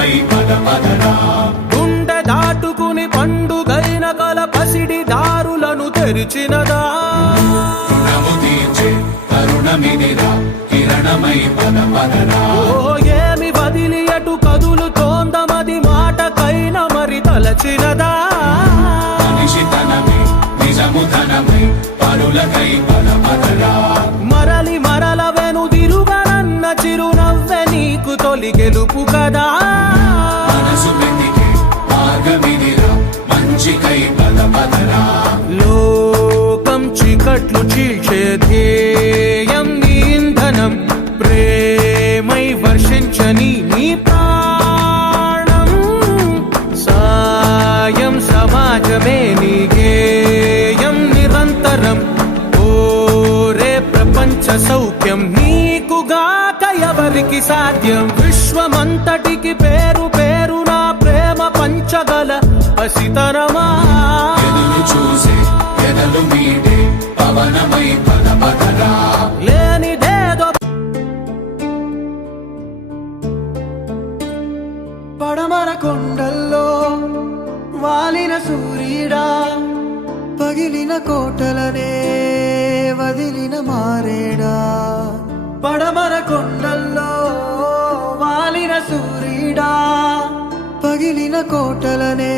పరులకై పద పదరా. గుండె దాటుకుని పండుగైన కల పసిడి దారులను తెరిచినదా. రుణము తీర్చే తరుణమిదిరా కిరణమై పద పదరా. ఓ ఏమి వదిలి అటు కదులుతోందమది మాటకైన మరి తలచినదా. మనిషితనమే నిజము ధనమై పరులకై పద పదరా. మరలి మరల వెనుదిరుగనన్న చిరునవ్వె నీకు తొలి గెలుపు కదా. మనసు వెతికే మార్గమిదిరా మంచికై పద పదరా. లోకం చీకట్లు చీల్చే ధ్యేయం నీ ఇంధనం ప్రేమై వర్షించని నీ ప్రాణం. సాయం సమాజమే నీ గేయం నిరంతరం. ఓరే ప్రపంచ సౌఖ్యం నీకుగాక ఎవరికి సాధ్యం. విశ్వమంతటికి పేరు పేరు నా ప్రేమ పంచగల పసితరమా. ఎదురు చూసే ఎదలు మీటే పవనమై పద పదరా. లేనిదేదో పడమర కొండల్లో వాలిన సూర్యుడా, పగిలిన కోటలనే వదిలిన మారేడా. పడమర కొండల్లో వాలిన సూర్యుడా, పగిలిన కోటలనే